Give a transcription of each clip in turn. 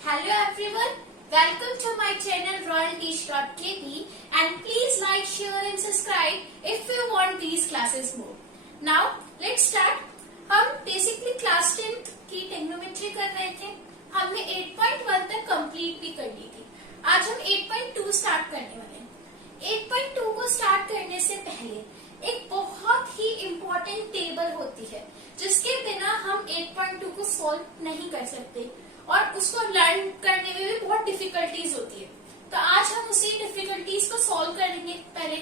Hello everyone, welcome to my channel royalteach.kp and please like, share and subscribe if you want these classes more. Now let's start. हम basically class 10 की टेक्नोमेट्री कर रहे थे. हमने 8.1 तक complete भी कर ली थी. आज हम 8.2 स्टार्ट करने वाले हैं. 8.2 को स्टार्ट करने से पहले एक बहुत ही इम्पोर्टेंट टेबल होती है जिसके बिना हम 8.2 को सॉल्व नहीं कर सकते और उसको लर्न करने में भी बहुत डिफिकल्टीज होती है. तो आज हम उसी डिफिकल्टीज को सॉल्व करेंगे. पहले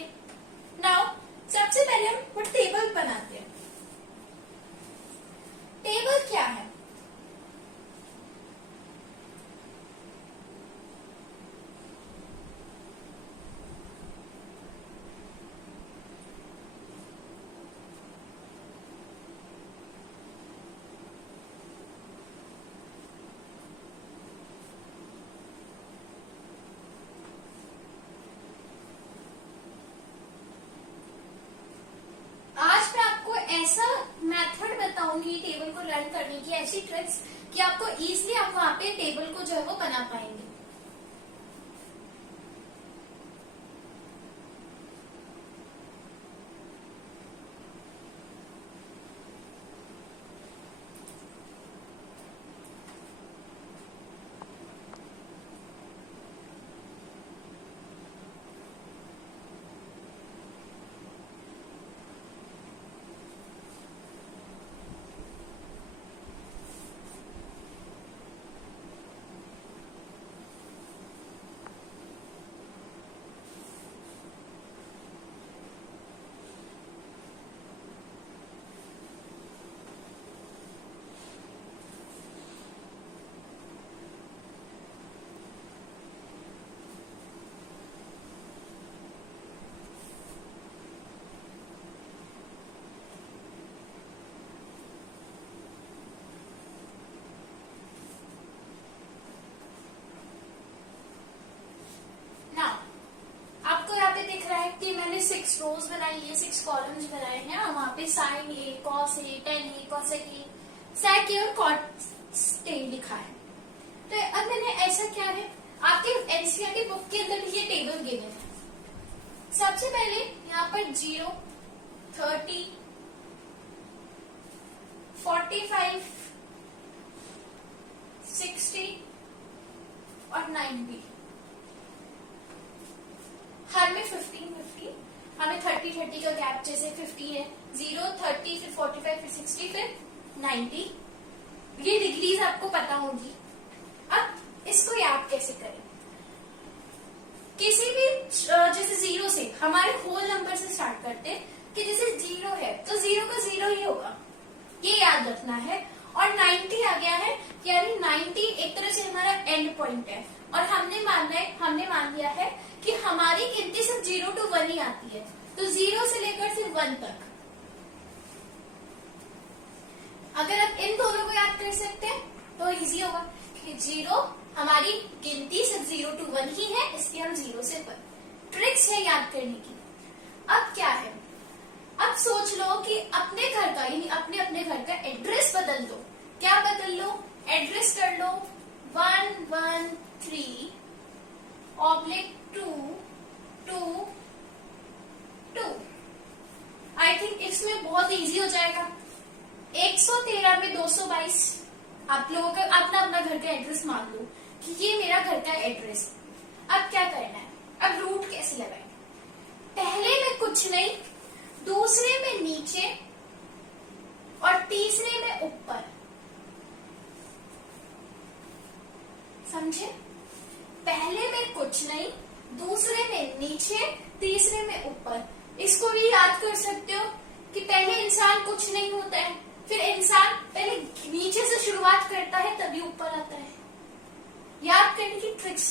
नाउ सबसे पहले हम वो टेबल बनाते हैं. टेबल क्या है? ऐसा मेथड बताऊंगी टेबल को लर्न करने की, ऐसी ट्रिक्स कि आपको इजीली आप वहां पे टेबल को जो है वो बना पाएंगे. कि मैंने 6 रोज बनाई है, 6 कॉलम्स बनाए हैं. वहां पे sine A, cos A, tan A, cosec A, sec A और कॉट ए लिखा है. तो अब मैंने ऐसा क्या है, आपके एनसीईआरटी बुक के अंदर ये टेबल गिवन है. सबसे पहले यहाँ पर 0, 30, 45, 60 और 90. हर में 15-15, हमें 30-30 का गैप, जैसे 50 है, 0, 30, फिर 45, फिर 60, फिर 90. ये डिग्रीज आपको पता होगी. अब इसको याद कैसे करें? किसी भी जैसे 0 से हमारे होल नंबर से स्टार्ट करते हैं कि जैसे 0 है तो 0 का 0 ही होगा, ये याद रखना है. और 90 आ गया है यानी 90 एक तरह से हमारा एंड पॉइंट है और हमने मान लिया है कि हमारी गिनती सिर्फ 0 to 1 ही आती है. तो 0 से लेकर सिर्फ 1 तक. अगर आप इन दोनों को याद कर सकते हैं तो इजी होगा कि 0 हमारी गिनती सिर्फ 0 to 1 ही है, इसलिए हम 0 से 1. ट्रिक्स है याद करने की. अब क्या है, अब सोच लो कि अपने घर का यानी अपने घर का एड्रेस बदल दो. क्या बदल लो? एड्रेस कर लो 113 ऑब्लिक 2 2 2. आई थिंक इसमें बहुत इजी हो जाएगा. 113 में 222 आप लोगों का अपना घर का एड्रेस मान लो कि ये मेरा घर का एड्रेस. अब क्या करना है, अब रूट कैसे लगाएंगे? पहले में कुछ नहीं, दूसरे में नीचे और तीसरे में ऊपर. समझे? पहले में कुछ नहीं, दूसरे में नीचे, तीसरे में ऊपर. इसको भी याद कर सकते हो कि पहले इंसान कुछ नहीं होता है, फिर इंसान पहले नीचे से शुरुआत करता है तभी ऊपर आता है. याद करने की ट्रिक्स.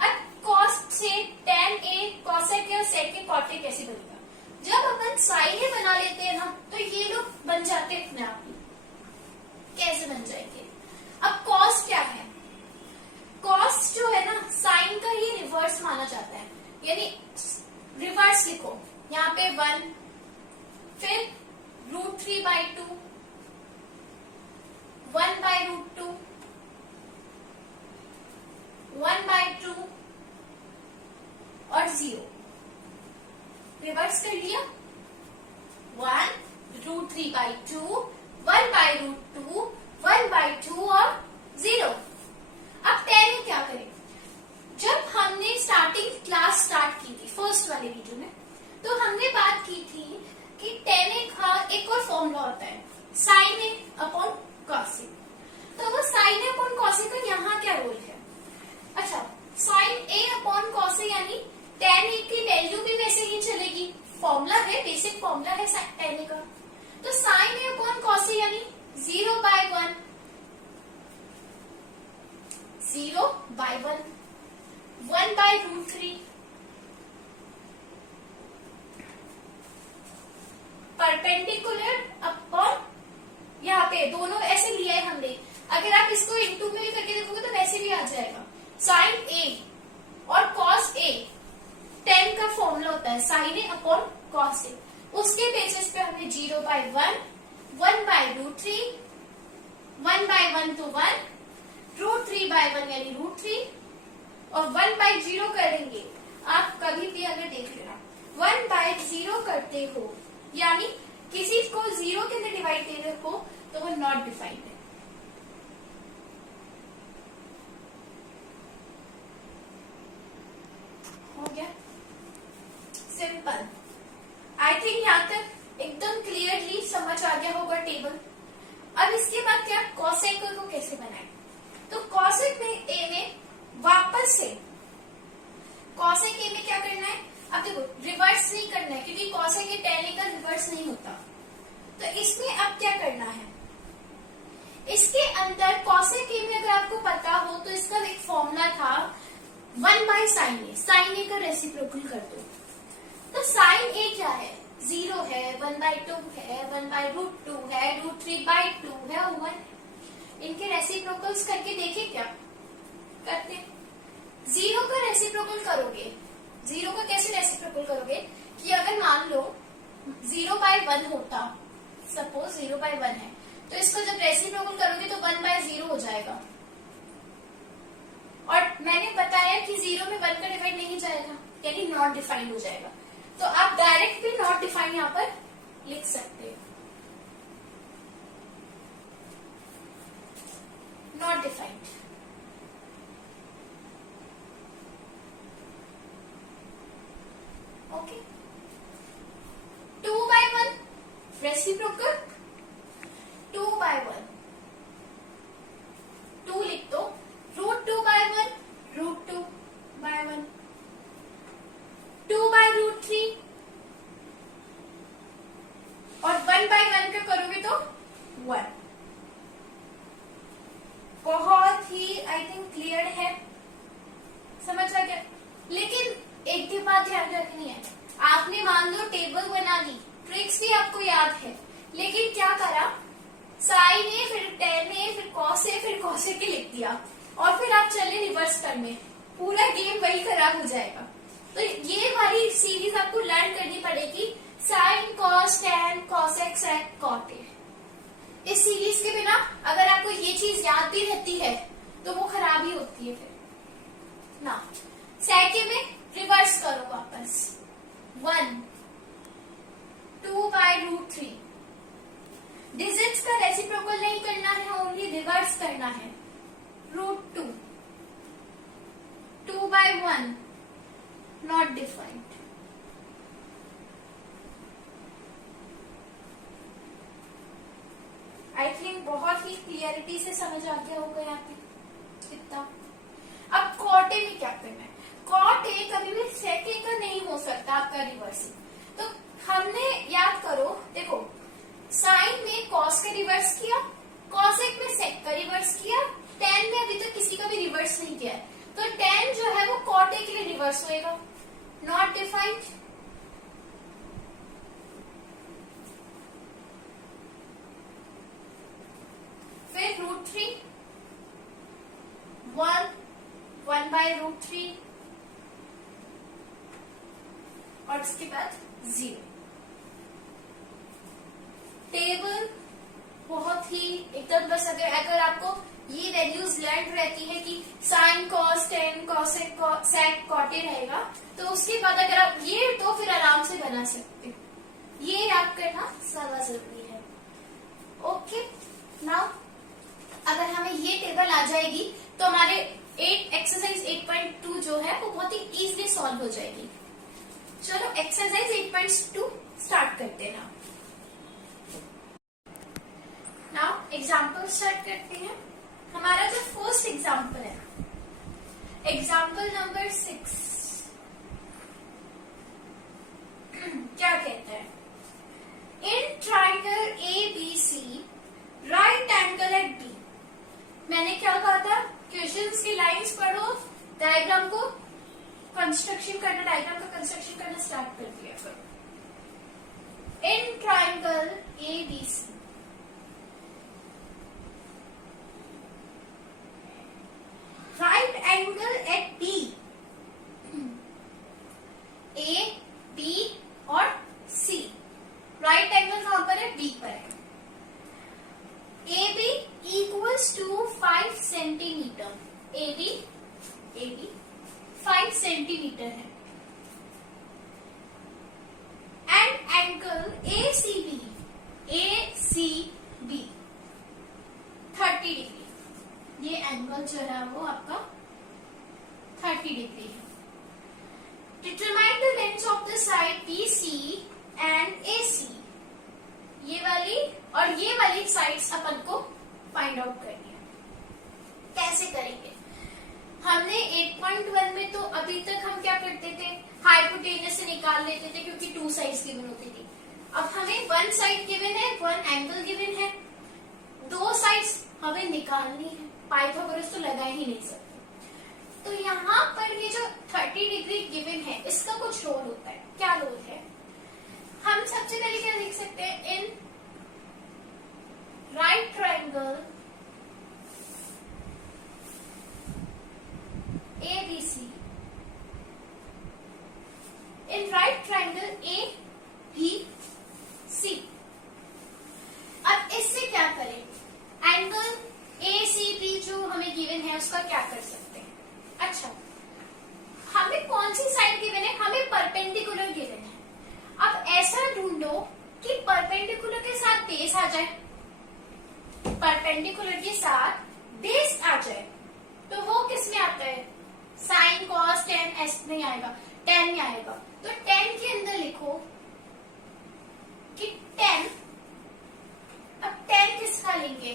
अब कॉस से टेन ए, कॉसेक ए और सेक ए, कॉट ए कैसे बनेगा? जब अपन साइन ए बना लेते हैं ना तो ये लोग बन जाते हैं अपने आप ही. कैसे बन जाएंगे? अब कॉस क्या है? कॉस जो है ना साइन का ही रिवर्स माना जाता है, यानी रिवर्स लिखो. यहाँ पे 1, फिर √3/2, 1/√2, रिवर्स कर लिया, 1√3/2, 1/√2, 1/2 और 0। अब 10 में क्या करें? जब हमने स्टार्टिंग क्लास स्टार्ट की थी फर्स्ट वाले वीडियो में, तो हमने बात की थी कि 10a का एक और फॉर्मूला होता है sin a upon cos a। तो वो sin a upon cos a का यहाँ क्या रोल है? अच्छा, sin a upon cos a यानी tan a की वैल्यू भी वैसे ही चलेगी, फॉर्मूला है, बेसिक फॉर्मूला है tan a का। तो sin a upon cos a यानी 0/1, 0/1, 1/√3, परपेंडिकुलर अपॉन, यहाँ पे दोनों ऐसे लिया है हमने, अगर आप इसको इनटू में भी करके देखोगे तो वैसे भी आ जाएगा। साइन ए और कॉस ए, 10 का फॉर्मूला होता है sign A upon cos A, उसके बेसिस पे हमने 0/1, 1/√3, 1/1 तो 1, √3/1 यानी √3 और 1/0 करेंगे। आप कभी भी अगर देख लेना 1/0 करते हो यानी किसी को 0 के अंदर डिवाइड दे रहे हो तो वो नॉट डिफाइंड है। हो गया सिंपल। आई थिंक यहाँ तक एकदम क्लियरली समझ आ गया होगा टेबल। अब इसके बाद क्या, कॉसेक को कैसे बनाए? तो कॉसेक में ए में वापस से कॉसेक ए में क्या करना है? अब देखो रिवर्स नहीं करना है क्योंकि कॉसेक ए tan a का रिवर्स नहीं होता। तो इसमें अब क्या करना है? इसके अंदर कॉसेक ए में अगर आपको पता हो तो इसका एक फॉर्मूला था 1/sin a, sin a का रेसिप्रोकल कर दो। तो sin a क्या है? 0 है, 1/2 है, 1/√2 है, √3/2 है और 1। इनके रेसिप्रोकल्स करके देखे क्या करते? 0 का रेसिप्रोकल करोगे, 0 का कैसे रेसिप्रोकल करोगे कि अगर मान लो 0/1 होता, सपोज 0/1 है, तो इसको जब रेसिप्रोकल करोगे तो 1/0 हो जाएगा। और मैंने बताया कि 0 में 1 का डिवाइड नहीं जाएगा यानी नॉट डिफाइंड हो जाएगा। तो आप डायरेक्ट भी नॉट डिफाइंड यहाँ पर लिख सकते हो, नॉट डिफाइंड। ओके, 2/1 रेसिप्रोकल, 2/1, 2 लिख दो, √2/1, √2/1, 2/√3 और 1/1 का करोगे तो 1। बहुत ही आई थिंक क्लियर है, समझ आ गया। लेकिन एक भी बात ध्यान रखनी है, आपने मान लो टेबल बना ली, ट्रिक्स भी आपको याद है, लेकिन क्या करा, साइन ए फिर tan a फिर cos a फिर cos a के लिख दिया और फिर आप चले रिवर्स करने, पूरा गेम वही खराब हो जाएगा। तो ये वाली सीरीज आपको लर्न करनी पड़ेगी, sine cos tan cosec sec cot a। इस सीरीज के बिना अगर आपको ये चीज याद भी रहती है तो वो खराब ही होती है फिर ना। सेके में रिवर्स करो वापस, 1, 2/√3, डिजिट्स का रेसिप्रोकल नहीं करना है, ओनली रिवर्स करना है, √2, 2/1 नॉट डिफाइंड। आई थिंक बहुत ही क्लियरिटी से समझ आ गया होगा यहाँ पे इतना। अब कॉट ए में क्या करना है? कॉट ए कभी भी सेक ए का नहीं हो सकता आपका रिवर्सिंग। तो हमने याद करो, देखो साइन में कॉस का रिवर्स किया, कॉसेक में सेक का रिवर्स किया, tan में अभी तक किसी का भी रिवर्स नहीं किया है, तो tan जो है वो कॉट ए के लिए रिवर्स होएगा, नॉट डिफाइंड। फिर √3, 1/√3 और इसके बाद 0। टेबल बहुत ही एकदम, बस अगर आपको ये वैल्यूज ग्लैंड रहती है कि sine cos tan cosec sec cot रहेगा, तो उसके बाद अगर आप ये तो फिर आराम से बना सकते हो। ये याद करना ज्यादा जरूरी है। ओके, नाउ अगर हमें ये टेबल आ जाएगी तो हमारे एक्सरसाइज 8.2 जो है वो बहुत ही इजीली सॉल्व हो जाएगी। चलो एक्सरसाइज 8.2 स्टार्ट करते हैं। नाउ एग्जाम्पल स्टार्ट करते हैं। हमारा जो फर्स्ट एग्जाम्पल है, एग्जाम्पल नंबर 6, क्या कहता है? In triangle ABC right angle at B। मैंने क्या कहा था? क्वेश्चंस की लाइंस पढ़ो, डायग्राम को कंस्ट्रक्शन करना, डायग्राम का कंस्ट्रक्शन करना स्टार्ट कर दिया करो। In triangle ABC right angle at B, A, B और C। राइट एंगल कहां पर है? B पर है। AB equals to 5 centimetre. AB 5 centimetre है। And angle ACB 30 degree. ये एंगल जो है वो आपका 30 डिग्री है। Determine the length of the side BC and AC। ये वाली और ये वाली साइड्स अपन को फाइंड आउट करनी है। कैसे करेंगे? हमने 8.1 में तो अभी तक हम क्या करते थे? हाइपोटेनस से निकाल लेते थे क्योंकि 2 साइड्स गिवन होती थी। अब हमें 1 साइड गिवन है, 1 एंगल गिवन है, 2 साइड्स हमें निकालनी है। पाइथागोरस तो लगा ही नहीं सकते। तो यहाँ पर ये जो 30 डिग्री गिवन है इसका कुछ रोल होता है। क्या रोल है? हम सबसे पहले क्या लिख सकते हैं? इन राइट ट्राइंगल ABC, इन राइट ट्राइंगल ABC। अब इससे क्या करें? एंगल ACB जो हमें गिवन है उसका क्या कर सकते हैं? अच्छा, हमें कौन सी साइड गिवन है? हमें परपेंडिकुलर गिवन है। अब ऐसा ढूंढो कि परपेंडिकुलर के साथ बेस आ जाए, परपेंडिकुलर के साथ बेस आ जाए। तो वो किस में आता है? साइन कॉस टेन ऐसे नहीं आएगा, 10 में आएगा। तो 10 के अंदर लिखो कि 10। अब 10 किसका लेंगे?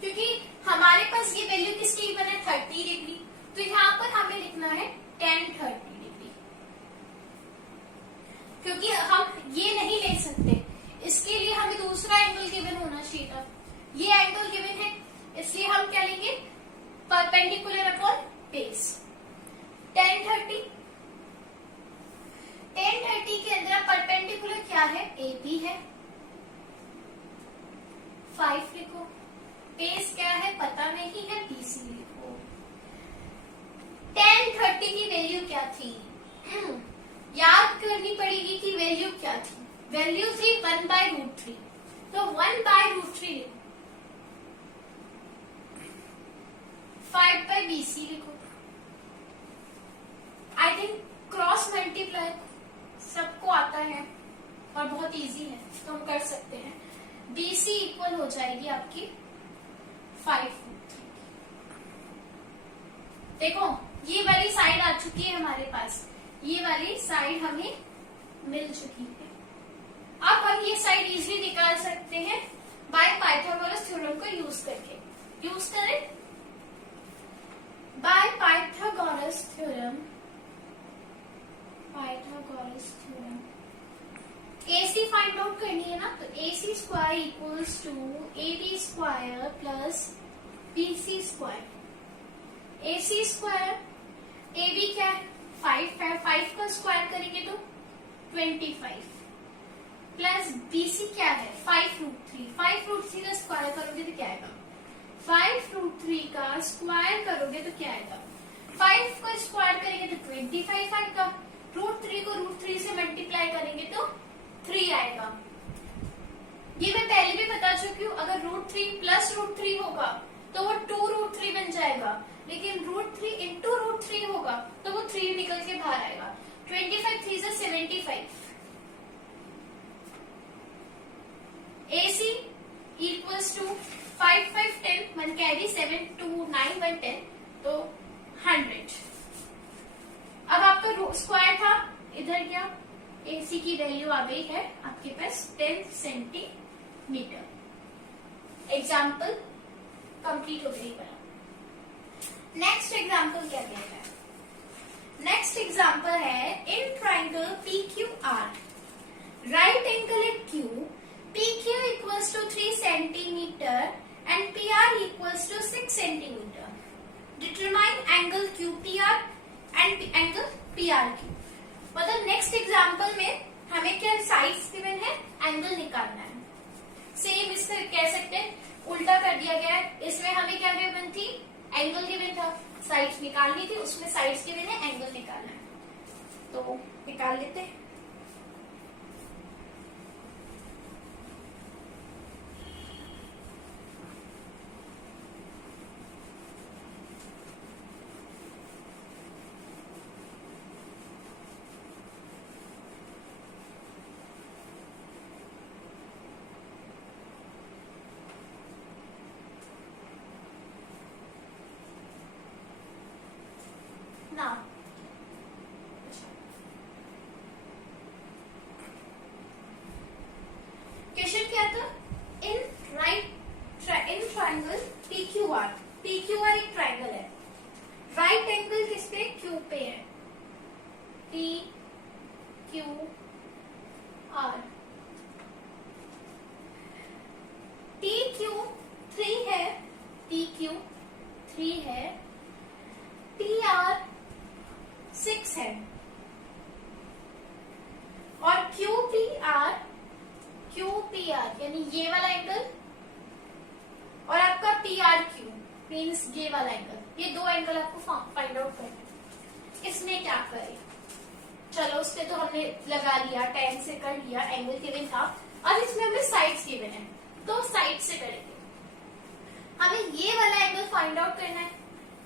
क्योंकि हमारे पास ये वैल्यू किसकी बने? 30 डिग्री। तो यहाँ पर हमें लिखना है 10 30 डिग्री, क्योंकि हम ये नहीं ले सकते। इसके लिए हमें दूसरा एंगल गिवन होना चाहिए था। ये एंगल गिवन है, इसलिए हम क्या लेंगे? Perpendicular upon base. 10 30 के अंदर परपेंडिकुलर क्या है? AB है, 5 लिखो। बेस क्या है? पता नहीं है, BC लिखो। 10 30 की वैल्यू क्या थी? याद करनी पड़ेगी कि वैल्यू क्या थी। वैल्यू थी 1/√3। तो 1/√3 लिखो। 5/BC लिखो। आई थिंक क्रॉस मल्टीप्लाई सबको आता है और बहुत इजी है, तो हम कर सकते हैं। BC इक्वल हो जाएगी आपकी 5/√3। देखो ये वाली साइड आ चुकी है हमारे पास, ये वाली साइड हमें मिल चुकी है। अब हम ये साइड इजीली निकाल सकते हैं बाय पाइथागोरस थ्योरम को यूज करके। यूज करें by Pythagoras theorem. AC find out करनी है ना, तो AC square equals to AB square plus BC square. AC square, AB क्या है? 5 है, 5 का स्क्वायर करेंगे तो 25 प्लस BC क्या है? 5√3। 5√3 का स्क्वायर करोगे तो क्या आएगा? 5√3 का स्क्वायर करोगे तो क्या आएगा? 5 का स्क्वायर करेंगे तो 25 आएगा। √3 को √3 से मल्टीप्लाई करेंगे तो 3 आएगा। ये मैं पहले भी बता चुकी हूँ, अगर √3 प्लस √3 होगा तो वो 2√3 बन जाएगा, लेकिन √3 इंटू √3 होगा तो वो 3 निकल के बाहर आएगा। 25 3 से 75। AC equals to 5 5 10 1 carry 7 2 9 1 10 तो 100। अब आपका स्क्वायर था इधर गया, AC की वैल्यू आ गई है आपके पास 10 सेंटीमीटर। एग्जाम्पल कंप्लीट हो गई। नेक्स्ट एग्जाम्पल क्या दिया है? नेक्स्ट एग्जाम्पल है in triangle PQR right angle at Q PQ equals to 3 centimeter and PR equals to 6 centimeter. Determine angle QPR and angle PRQ. मतलब नेक्स्ट एग्जाम्पल में हमें क्या साइड्स गिवन है, एंगल निकालना है। सेम इससे कह सकते हैं उल्टा कर दिया गया है। इसमें हमें क्या गिवन थी, एंगल गिवन था, साइड्स निकालनी थी, उसमें साइड्स गिवन है, एंगल निकालना है। तो निकाल लेते हैं। Now, क्वेश्चन क्या था? इन ट्राइंगल PQR, PQR एक ट्राइंगल है, राइट एंगल किस पे, Q पे है, PQR। PQ 3 है, PQ 3 है, PR 6 है और QPR यानी ये वाला एंगल और आपका PRQ मीन्स ये वाला एंगल, ये दो एंगल आपको फाइंड आउट करना है। इसमें क्या करें, चलो उससे तो हमने लगा लिया, 10 से कर लिया, एंगल गिवन था। अब इसमें हमें साइड्स गिवन है तो साइड से करेंगे। हमें ये वाला एंगल फाइंड आउट करना है,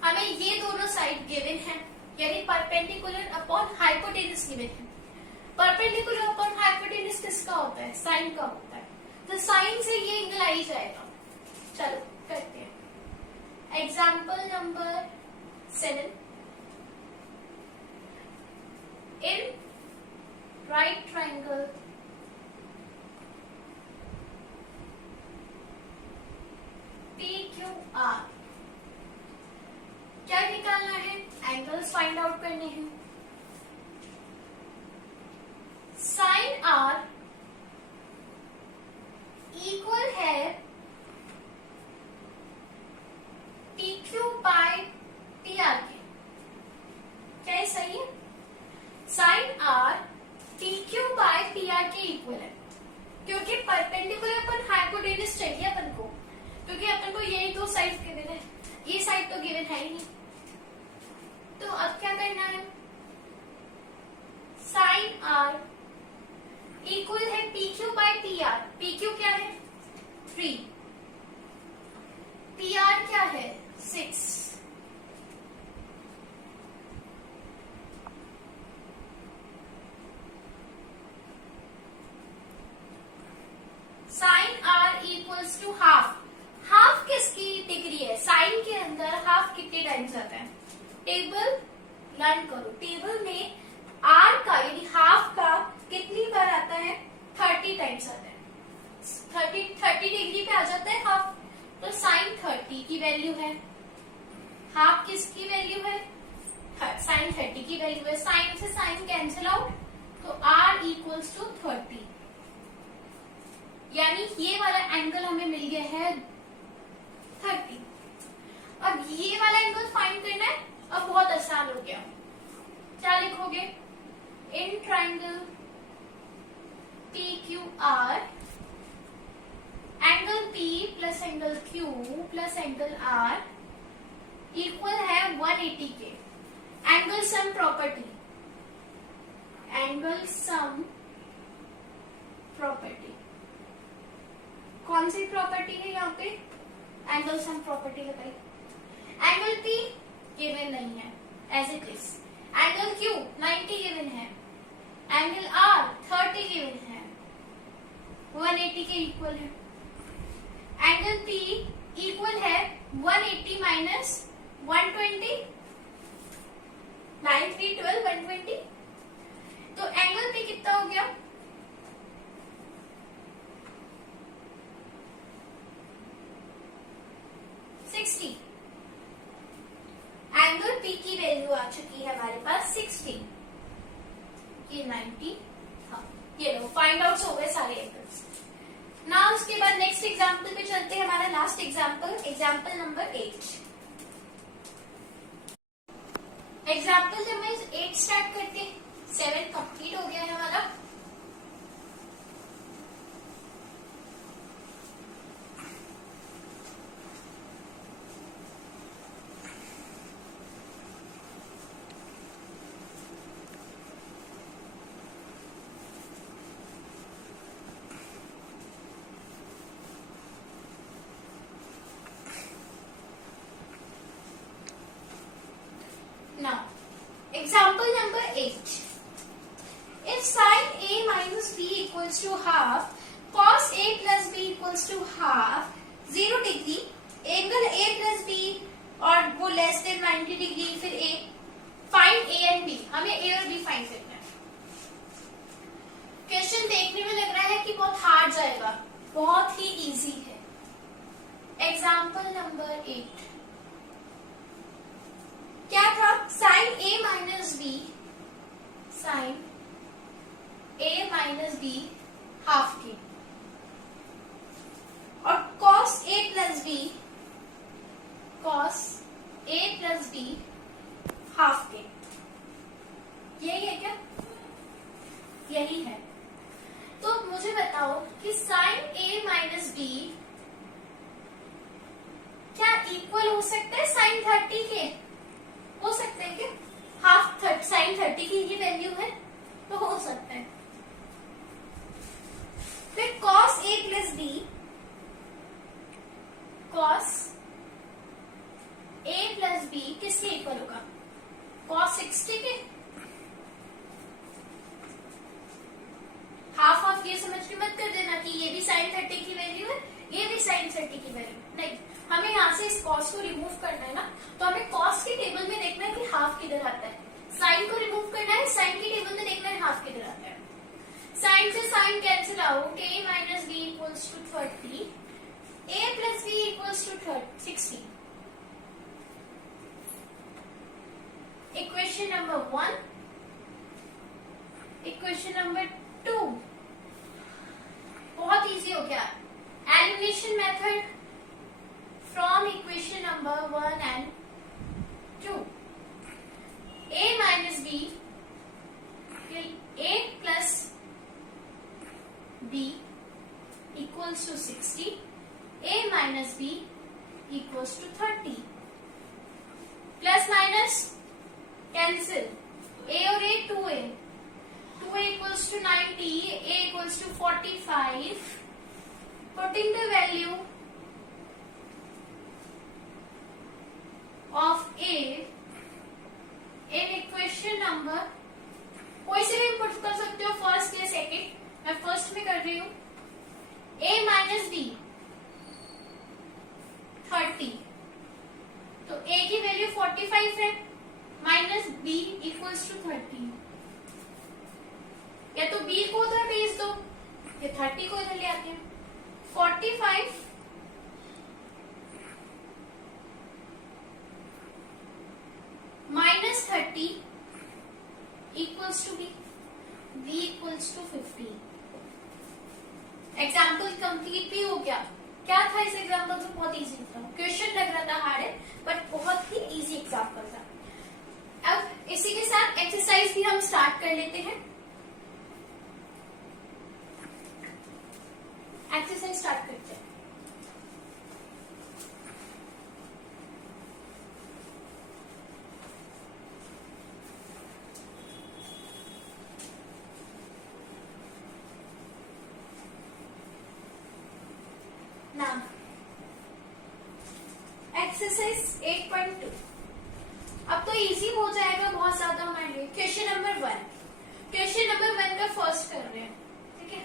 हमें ये दोनों साइड गिवन है यानी परपेंडिकुलर अपॉन हाइपोटेनस गिवन है। परपेंडिकुलर अपॉन हाइपोटेनस किसका होता है, साइन का होता है, तो साइन से ये एंगल आ ही जाएगा। चलो करते हैं example number 7। In right triangle PQR क्या निकालना है, एंगल्स फाइंड आउट करने हैं। साइन R इक्वल है PQ बाय PR के। क्या ये सही है? Sine R PQ by PR के इक्वल है क्योंकि परपेंडिकुलर अपन हाइपोटेनस चाहिए अपन को, क्योंकि अपन को यही दो साइड गिवन है, ये साइड तो गिवन है ही नहीं। तो अब क्या करना है, साइन R इक्वल है PQ बाय PR। PQ क्या है 3, PR क्या है 6। Sine R equals to half. Half किसकी डिग्री है, साइन के अंदर हाफ कितने टाइम्स आता है, टेबल लर्न करो। टेबल में R का यानी हाफ का कितनी बार आता है, 30 टाइम्स आता है। 30 डिग्री पे आ जाता है हाफ, तो साइन 30 की वैल्यू है, हाफ किसकी वैल्यू है, साइन 30 की वैल्यू है। साइन से साइन कैंसिल आउट, तो R इक्वल्स टू 30 यानी ये वाला एंगल हमें मिल गया है 30। अब ये वाला एंगल फाइंड करना है, अब बहुत आसान हो गया। क्या लिखोगे, in triangle PQR angle P plus angle Q plus angle R equal है 180 के। Angle sum property, angle sum property कौन सी प्रॉपर्टी है यहाँ पे, एंगल सम प्रॉपर्टी लगाई। एंगल P गिवन नहीं है, as it is. Angle Q 90 given है, एंगल R 30 गिवन है, 180 के इक्वल है। एंगल P इक्वल है 180 माइनस 120, 9 3 12 120। तो एंगल P कितना हो गया? 60। एंगल P की वैल्यू आ चुकी है हमारे पास 60। ये 90 था। ये लो फाइंड आउट हो गए सारे एंगल्स। ना उसके बाद नेक्स्ट एग्जांपल पे चलते हैं, हमारा last example, example number 8। Example number 8 start करते हैं। 7 कंप्लीट हो गया है हमारा। Now, example number 8. If sin A minus B equals to half, cos A plus B equals to half, 0 degree, angle A plus B और वो less than 90 degree, फिर A, find A and B. हमें A और B find करना है। Question देखने में लग रहा है कि बहुत हार्ड जाएगा, बहुत ही इजी है। एग्जाम्पल नंबर 8 क्या था? Sine A minus B, sine A minus B half के, और cos A plus B, cos A plus B half के। यही है क्या? यही है। तो मुझे बताओ कि साइन A माइनस बी क्या इक्वल हो सकता है साइन 30 के? हो सकते हैं क्या? हाफ साइन 30 की ही वैल्यू है, तो हो सकता है। फिर cos A plus B, cos A plus B किसके इक्वल होगा? cos 60 के। हाफ हाफ ये समझ के मत कर देना कि ये भी साइन 30 की वैल्यू है, ये भी साइन 30 की वैल्यू नहीं। हमें यहाँ से इस cos को रिमूव करना है ना, तो हमें cos के टेबल में देखना है कि हाफ किधर आता है। साइन को रिमूव करना है, साइन के टेबल में देखना है हाफ किधर आता है। साइन से sine cancel out, a minus B equals to 30, a plus B equals to 60। Equation number 1, equation number 2 बहुत इजी हो गया। Elimination method from equation number 1 and 2. A minus B till A plus B equals to 60. A minus B equals to 30. Plus minus cancel. A और A 2A. 2A equals to 90. A equals to 45. Putting the value of A in equation number, कोई से भी put कर सकते हो, first या second. मैं first में कर रही हूँ। A माइनस बी 30, तो A की वैल्यू 45 है, माइनस B इक्वल्स टू 30। या तो B को उधर भेज दो या 30 को इधर ले आते हैं। 45 minus 30 equals to b equals to 50। Example complete भी हो गया। क्या था इस एग्जाम्पल में? बहुत इजी था। क्वेश्चन लग रहा था हार्ड है, बट बहुत ही इजी एग्जाम्पल था। अब इसी के साथ एक्सरसाइज भी हम स्टार्ट कर लेते हैं। एक्सरसाइज स्टार्ट करते हैं। एक्सरसाइज 8.2। अब तो इजी हो जाएगा बहुत ज्यादा हमारे लिए। क्वेश्चन नंबर 1, क्वेश्चन नंबर 1 का फर्स्ट कर रहे हैं, ठीक है।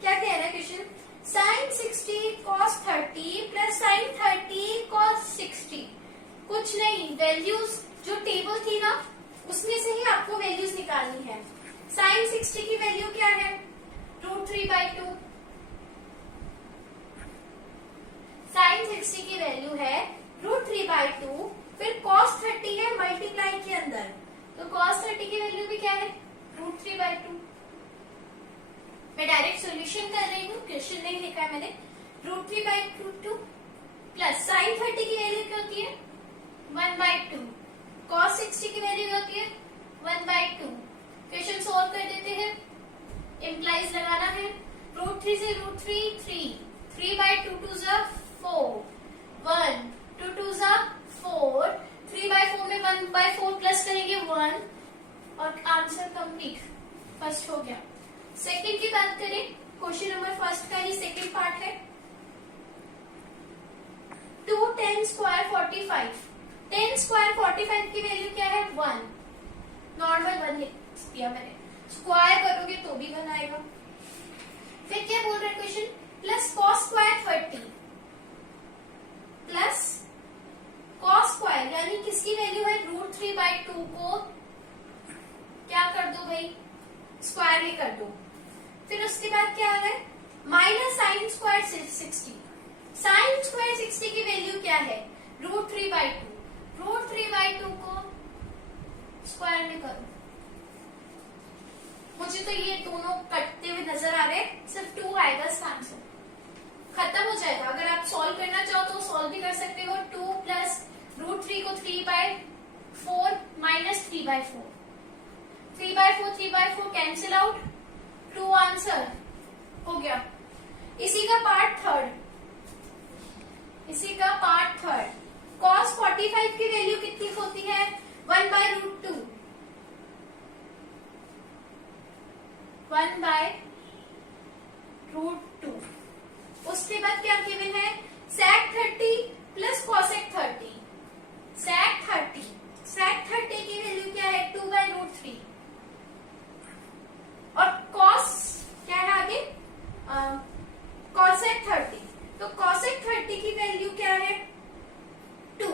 क्या कह रहा है question? Sine 60 cos 30 plus sine 30 cos 60। कुछ नहीं, वैल्यूज जो टेबल थी ना उसमें से ही आपको वैल्यूज निकालनी है। साइन 60 की वैल्यू क्या है? √3/2। साइन 60 की वैल्यू है √3/2। फिर cos 30 है मल्टीप्लाई के अंदर, तो cos 30 की वैल्यू भी क्या है? √3/2। मैं डायरेक्ट सॉल्यूशन कर रही हूँ, क्वेश्चन नहीं लिखा है मैंने। √3/2 प्लस साइन 30 की वैल्यू क्या होती है? 1/2। cos 60 की वैल्यू क्या होती है? 1/2। क्वेश्चन सोल्व कर देते हैं, इम्प्लाइज लगाना है। √3 से √3 3, 3/2 2 4, 1 2 2 4, 3/4 में 1/4 प्लस करेंगे 1 और आंसर कंप्लीट। फर्स्ट हो गया। सेकंड की बात करें, क्वेश्चन नंबर फर्स्ट का ही सेकंड पार्ट है। 2 10 स्क्वायर 45। 10 स्क्वायर 45 की वैल्यू क्या है? 1। नॉर्मल 1 लिख दिया मैंने, स्क्वायर करोगे तो भी 1 आएगा। फिर क्या बोल रहा है question? Plus cos square 30 plus cos square, यानी किसकी वैल्यू है? √3/2 को क्या कर दो भाई? स्क्वायर ही कर दो। फिर उसके बाद क्या आ रहा है? Minus sine square 60। Sine square 60 की वैल्यू क्या है? √3/2। √3/2 को स्क्वायर में करो। मुझे तो ये दोनों कटते हुए नजर आ रहे हैं, सिर्फ 2 आएगा इसका आंसर। खत्म हो जाएगा। अगर आप सॉल्व करना चाहो तो सॉल्व भी कर सकते हो। 2 प्लस √3 को 3/4 माइनस 3/4, 3/4 3/4 कैंसिल आउट, 2 आंसर हो गया। इसी का पार्ट थर्ड, cos 45 की वैल्यू कितनी होती है? 1/√2, 1/√2। उसके बाद क्या गिवन है? sec 30 plus cosec 30। sec 30 की वैल्यू क्या है? 2/√3। और cos क्या है आगे? cosec 30, तो cosec 30 की वैल्यू क्या है? 2।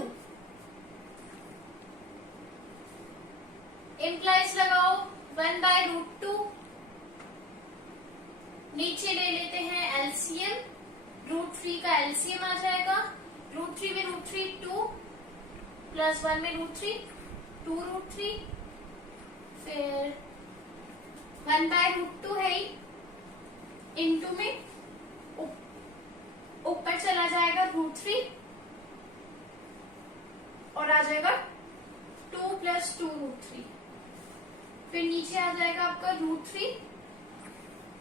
इम्प्लाइज लगाओ 1/√2। नीचे ले लेते हैं एलसीएम, √3 का एलसीएम आ जाएगा। √3 में √3 2 प्लस 1 में √3 2√3, फिर 1/√2 है ही, इनटू में ऊपर चला जाएगा √3 और आ जाएगा 2 प्लस 2√3, फिर नीचे आ जाएगा आपका √3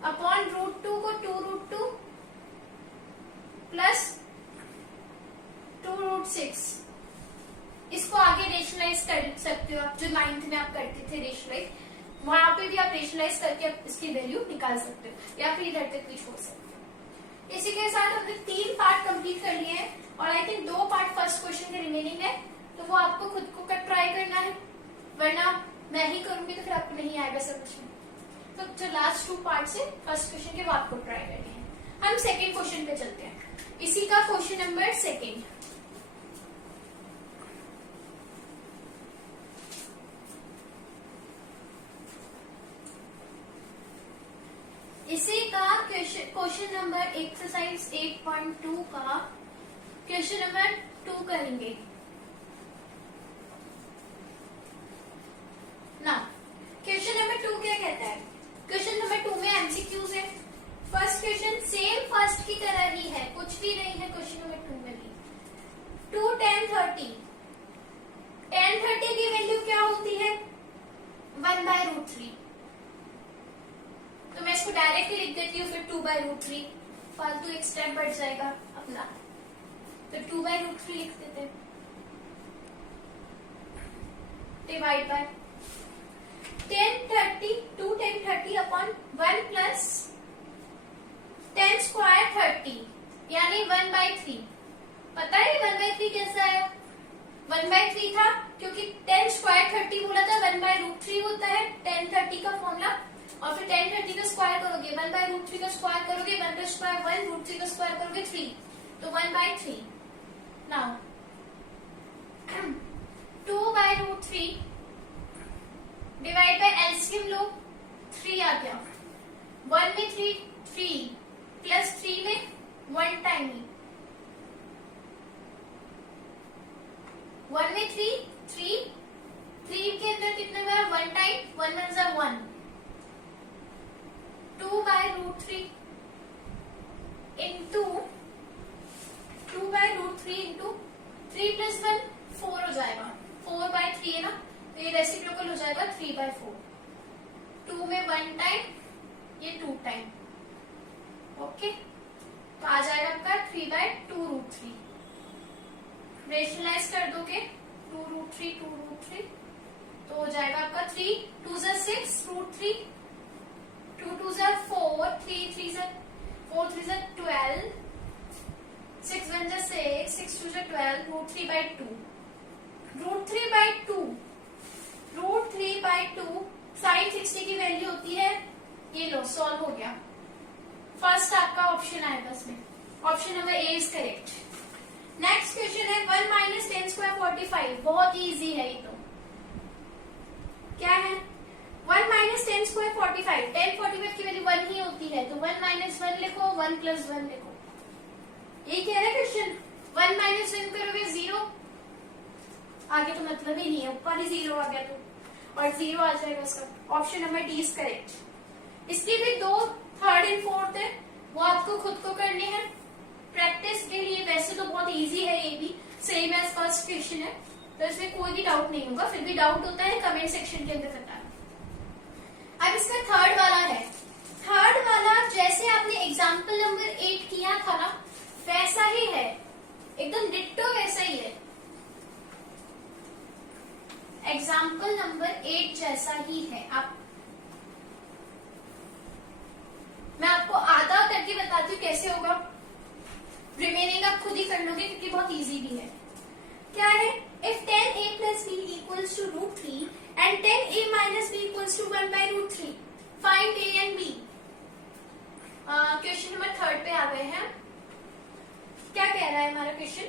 अपॉन √2 को 2√2 प्लस 2√6। इसको आगे रेशनलाइज कर सकते हो आप, जो 9th में आप करते थे रेशनलाइज, वहां पे भी आप रेशनलाइज करके आप इसकी वैल्यू निकाल सकते हो, या फिर इधर तक भी छोड़ सकते हो। इसी के साथ हमने 3 पार्ट कंप्लीट कर लिए हैं और I think 2 part first question के रिमेनिंग है, तो वो आपको खुद को ट्राई करना है, वरना मैं ही करूंगी तो फिर आपको नहीं आएगा समझ में। तो जो लास्ट 2 पार्ट से फर्स्ट क्वेश्चन के वो आपको ट्राई करने हैं। हम सेकेंड क्वेश्चन पे चलते हैं। इसी का क्वेश्चन नंबर 2। इसी का क्वेश्चन नंबर एक्सरसाइज 8.2 का क्वेश्चन नंबर 2 करेंगे ना। क्वेश्चन नंबर 2 क्या कहता है? क्वेश्चन नंबर 2 में एमसीक्यूज है। फर्स्ट क्वेश्चन सेम फर्स्ट की तरह ही है, कुछ भी नहीं है क्वेश्चन नंबर 2 में भी। 2 10 30, 10 30 की वैल्यू क्या होती है? 1/√3। तो मैं इसको डायरेक्ट ही लिख देती हूँ, फिर 2/√3, फालतू एक स्टेप बढ़ जाएगा अपना, तो 2/√3 लिख देते हैं। Divide by 10 30, 2 10 30 upon 1 plus 10 square 30, यानी 1/3। पता है 1/3 कैसे आया? 1/3 था क्योंकि 10 स्क्वायर 30 बोला था, 1/√3 होता है 10 30 का फॉर्मूला, और फिर 10 30 का स्क्वायर करोगे 1/√3 का स्क्वायर करोगे 1 का स्क्वायर 1, √3 का स्क्वायर करोगे 3, तो 1/3। नाउ 2/√3 डिवाइड बाय एलसीएम लो, 3 आ गया, 1 में 3 प्लस 3 में 1 टाइम, 1 में 3 के अंदर कितने बार 1 टाइम, 1 1 जा 1, 2/√3 इंटू 2/√3 इंटू 3 प्लस 1 4 हो जाएगा, 4/3 है ना, तो ये रेसिप्रोकल हो जाएगा 3/4, 2 में 1 टाइम, ये 2 टाइम, ओके, तो आ जाएगा आपका 3/2√3, रेशनलाइज कर दोगे 2√3 तो हो जाएगा आपका 3 2 जा 6 √3, 2 2 जा 4, 3 3 जा 4 3 जा 12, 6 1 जा 6, 6 2 जा 12, √3/2, √3/2 sin 60 की वैल्यू होती है, ये लो सॉल्व हो गया, फर्स्ट आपका ऑप्शन आएगा इसमें, option number A is correct. Next question है 1 माइनस 10 स्क्वायर 45, बहुत इजी है ये तो, क्या है 1 माइनस 10 स्क्वायर 45, 10 45 की वैल्यू 1 ही होती है, तो 1 माइनस 1 लिखो 1 प्लस 1 लिखो, यही कह रहा है क्वेश्चन, 1 माइनस 1 करोगे 0, आगे तो मतलब ही नहीं है, ऊपर ही 0 आ गया तो, और 0 आ जाएगा उसका, option number D is correct. इसकी भी 2 3rd एंड 4th है, वो आपको खुद को करनी है प्रैक्टिस के लिए, वैसे तो बहुत इजी है, ये भी सेम एज फर्स्ट क्वेश्चन है, तो इसमें कोई भी डाउट नहीं होगा, फिर भी डाउट होता है कमेंट सेक्शन के अंदर बताना। अब इसका थर्ड वाला है, थर्ड वाला जैसे आपने एग्जाम्पल नंबर 8 किया था ना, वैसा ही है, एकदम डिट्टो वैसा ही है, एग्जाम्पल नंबर 8 जैसा ही है। आप मैं आपको आधा करके बताती हूँ कैसे होगा, रिमेनिंग आप खुद ही कर लोगे क्योंकि बहुत इजी भी है। क्या है, if 10a plus b equals to √3 and 10a minus b equals to 1/√3, find a and b। Question number 3 पे आ गए हैं, क्या कह रहा है हमारा question,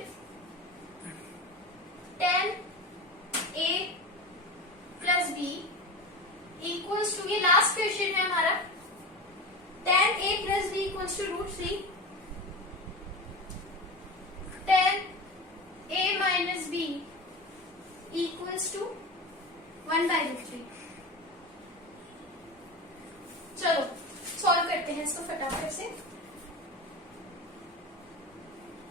10a plus b equals to, ये लास्ट क्वेश्चन है हमारा, 10a plus b equals to √3, 10a minus b equals to 1/√3। चलो सॉल्व करते हैं इसको फटाफट से।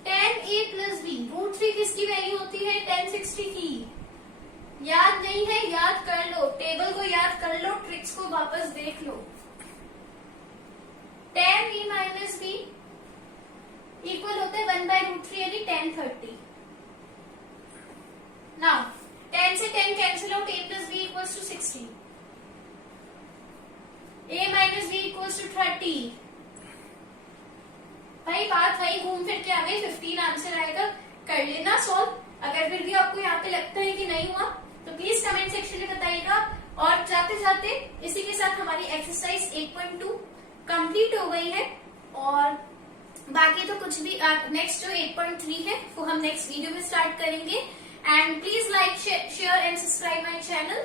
10a plus b, √3 किसकी वैल्यू होती है, 1060 की, याद नहीं है याद कर लो, टेबल को याद कर लो, ट्रिक्स को वापस देख लो। 10a minus b इक्वल होते हैं 1/√3 यानी 1030। नाउ 10 से 10 cancel out, a plus b equals to 60, a minus b equals to 30। भाई बात वही घूम फिर के आ गई, 15 आंसर आएगा, कर लेना सॉल्व। अगर फिर भी आपको यहाँ पे लगता है कि नहीं हुआ तो प्लीज कमेंट सेक्शन में बताइएगा। और जाते जाते इसी के साथ हमारी एक्सरसाइज 8.2 कंप्लीट हो गई है, और बाकी तो कुछ भी नेक्स्ट जो 8.3 है वो हम नेक्स्ट वीडियो में स्टार्ट करेंगे। And please like share and subscribe my channel.